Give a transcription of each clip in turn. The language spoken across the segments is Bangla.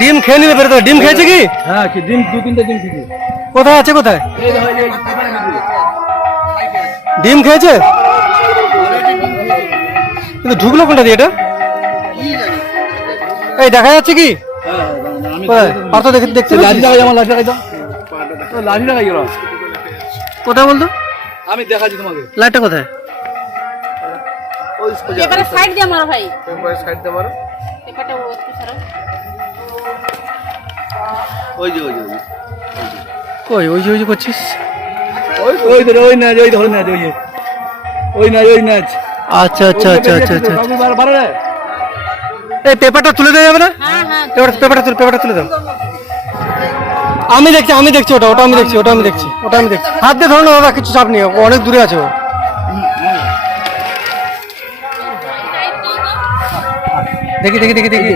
ডিম খেয়ে নিবে বেরোতে ডিম খেয়েছে কি? হ্যাঁ কি ডিম দু তিনটে ডিম খেয়েছি। কোথায় আছে কোথায়? দেখো। ডিম খেয়েছে? কিন্তু ঢুকলো কোনটা দিয়ে এটা? এই দেখা যাচ্ছে কি? পার্থ দেখতে দেখতে লাঠি লাগাই আমার লাঠি লাগাই দাও। ও, লাঠি লাগাই গেল। কোথায় বলতো? আমি দেখাচ্ছি তোমাকে। লাইটটা কোথায়? এবারে সাইড দিয়ে মারো ভাই। সাইড দিতে পারো পেপারটা ওই যে ওই যে ওই যে। কই ওই যে ওই যে করছিস? ওই ওই ধরে ওই নাচ ওই ধরে নাচ ওই যে। ওই নাচ ওই নাচ। আচ্ছা আচ্ছা আচ্ছা আচ্ছা আচ্ছা বার রে। এই পেপারটা তুলে দেওয়া যাবে না হ্যাঁ। হ্যাঁ পেপারটা পেপারটা তুলে পেপারটা তুলে দাও। আমি দেখছি আমি দেখছি ওটা ওটা আমি দেখছি ওটা আমি দেখছি ওটা আমি দেখছি। হাত দিয়ে ধরো দাদা কিছু চাপ নেই ও অনেক দূরে আছে ও। দেখি দেখি দেখি দেখি।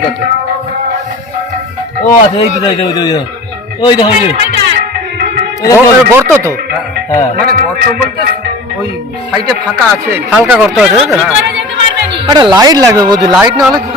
ও আচ্ছা এই তো এই তো এই তো, এই তো। ওই দেখো ওই ওই দেখো, গর্ত তো? হ্যাঁ। মানে গর্ত বলতে ওই সাইডে ফাঁকা আছে। হালকা গর্ত আছে একটা লাইট লাগবে তো? লাইট না হলে নি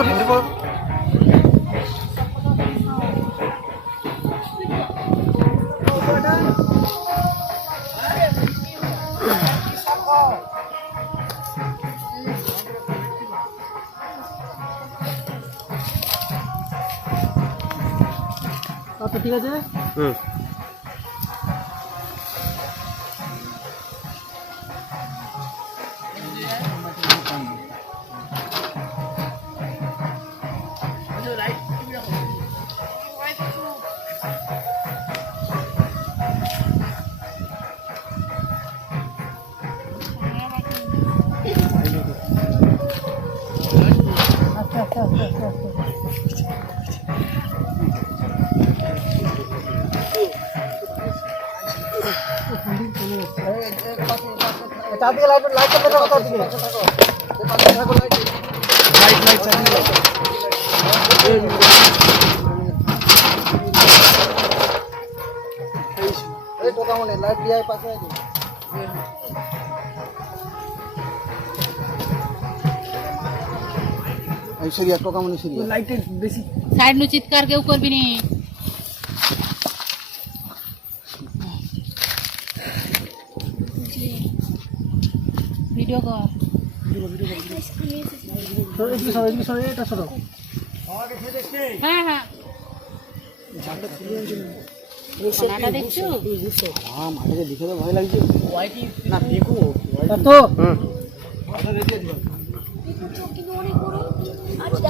qu'il a একটা লাইট লাগবে বৌদি লাইট না হলে কি করে ঠিক আছে হুম এই সরিয়া টোকামনি সরিয়া সাইড নু চিৎকার কেউ করবি নি। ভিডিও কর। হ্যাঁ হ্যাঁ। দেখছ? ভয় লাগছে না দেখো তো আচ্ছা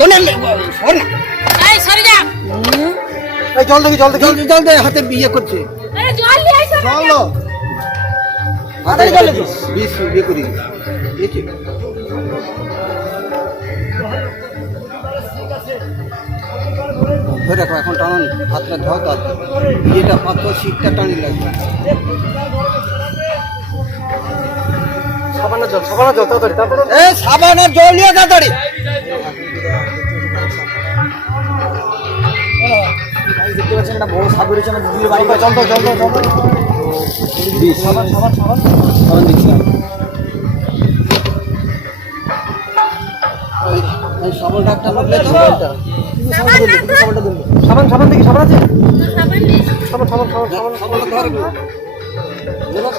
ওরও? এই, সরে যা। এই জল দেখি জল দেখি জল জল দে হাতে বিয়ে করছে। আরে জল নিয়ে আয়, জল। লো হাতে জল দে বিয়ে বিয়ে করি। দেখি ধরে রাখো এখন টানুন হাতটা ধর তো হাতে। বিয়েটা পাত্র শিখটা টানি লাগবে। সাবানা জল সাবানা জল তাড়াতাড়ি তাড়াতাড়ি। এ সাবান জল নিয়ে তাড়াতাড়ি। দেখতে পাচ্ছেন একটা বড় সাপ বেরোচ্ছে না দিদির বাড়ি জল তো জল তো জল তো সাবান সাবান সাবান সাবান সাবান দেখি সাবান আছে সাবান। সাবান সাবান সাবান সাবান ধর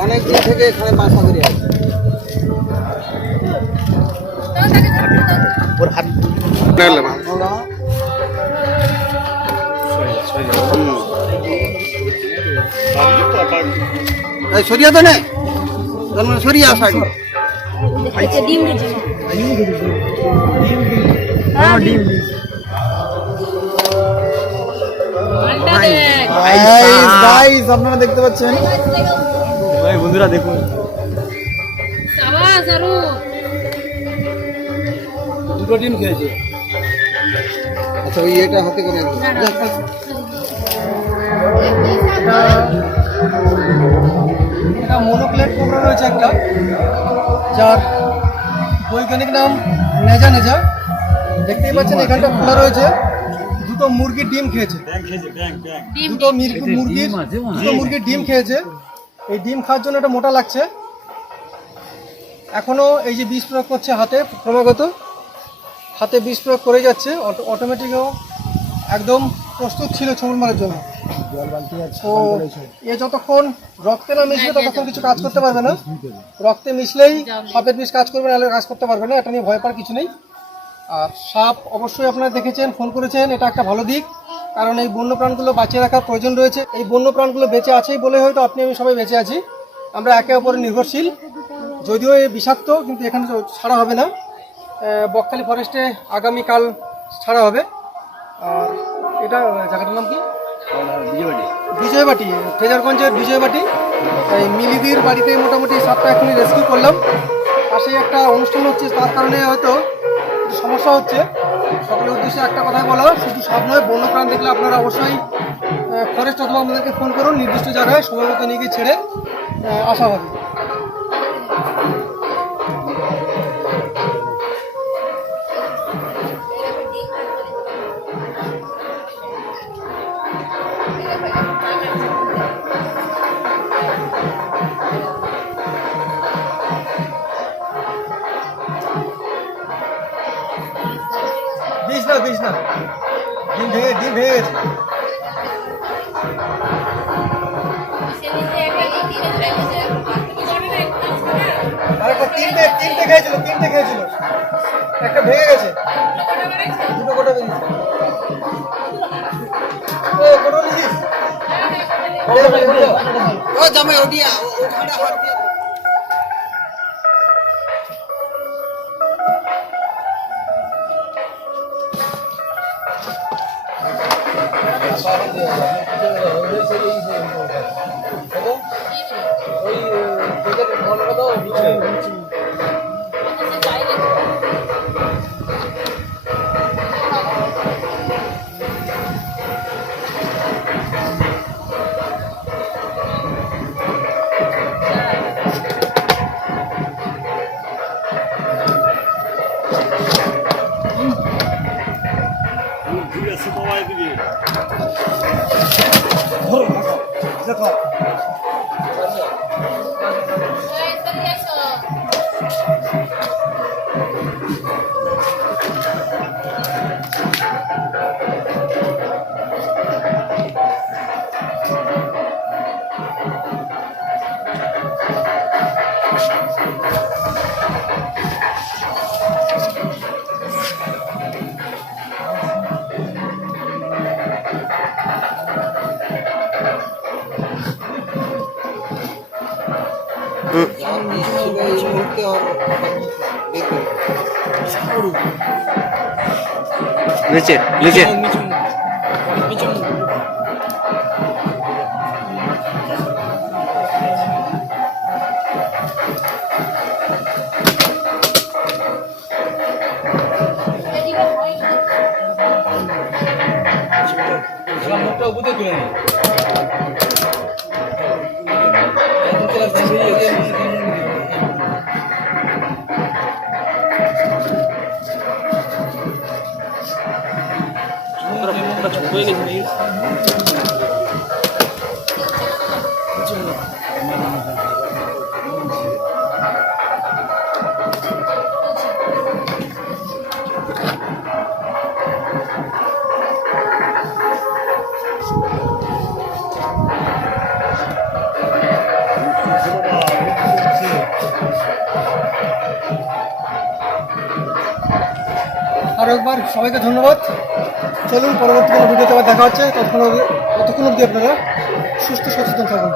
অনেক দিন থেকে এখানে বাসা করে আছে সরিয়া তো নেই সরিয়া সাইড ডিম মালটা আপনারা দেখতে পাচ্ছেন? ভাই বন্ধুরা দেখুন। দুটো ডিম খেয়েছে। আচ্ছা ওই এটা হাতে করে এটা মনোপ্লেট কোবরা রয়েছে একটা যার বৈজ্ঞানিক নাম নেজা নেজা। দেখতেই পাচ্ছেন এখানটা খোলা রয়েছে। দুটো মুরগির ডিম খেয়েছে। দুটো মির- মুরগির দুটো মুরগির ডিম খেয়েছে। এই ডিম খাওয়ার জন্য এটা মোটা লাগছে। এখনও এই যে বিষ প্রয়োগ করছে হাতে ক্রমাগত। হাতে বিষ প্রয়োগ করে যাচ্ছে অটোমেটিকও একদম প্রস্তুত ছিল ছবল মারার জন্য। তো এ যতক্ষণ রক্তে না মিশবে ততক্ষণ কিছু কাজ করতে পারবে না। রক্তে মিশলেই সাপের বিষ কাজ করবে নাহলে কাজ করতে পারবে না এটা নিয়ে ভয় পাওয়ার কিছু নেই। আর সাপ অবশ্যই আপনারা দেখেছেন ফোন করেছেন এটা একটা ভালো দিক। কারণ এই বন্য প্রাণগুলো বাঁচিয়ে রাখার প্রয়োজন রয়েছে। এই বন্য প্রাণগুলো বেঁচে আছেই বলে হয়তো আপনি আমি সবাই বেঁচে আছি। আমরা একে অপরে নির্ভরশীল। যদিও এ বিষাক্ত কিন্তু এখানে তো ছাড়া হবে না। বকখালি ফরেস্টে আগামীকাল ছাড়া হবে। আর এটা জায়গাটার নাম কি? বিজয়বাটি। ফেজারগঞ্জের বিজয়বাটি। এই মিলিদির বাড়িতে মোটামুটি সাপটা এখনই রেস্কিউ করলাম। পাশেই একটা অনুষ্ঠান হচ্ছে তার কারণে হয়তো একটু সমস্যা হচ্ছে। সকলের উদ্দেশ্যে একটা কথাই বলা শুধু সাপ নয়, বন্যপ্রাণ দেখলে আপনারা অবশ্যই ফরেস্ট অথবা আমাদেরকে ফোন করুন, নির্দিষ্ট জায়গায় সময় নিয়ে গিয়ে ছেড়ে আসা হবে। দিস না দিস না। ডিম ভেঙে ডিম ভেঙে গেছে। তিনটে তিনটে খেয়েছিল তিনটে খেয়েছিল। একটা ভেঙে গেছে। দুটো কোটা বেরিয়েছে ও কোটা নিয়েছিস ও, জামাই ওডিয়া ওখানে হাত দিয়ে 사는 게 그전에 어느 세계 인생인 거 같아. 그거? 거의 계절을 걸어도 미치는 ほら、膝か。 제가 26개월 사고로 그렇지 그렇지 못 따고 못해 그냥 ছিল এই মুহূর্তে আর দেখবে নিচে নিচে মুখটা বুঝে তুলে নি আরও একবার সবাইকে ধন্যবাদ। চলুন, পরবর্তী কোনো ভিডিওতে আবার দেখা হচ্ছে। ততক্ষণ ততক্ষণ অবধি আপনারা সুস্থ, সচেতন থাকুন।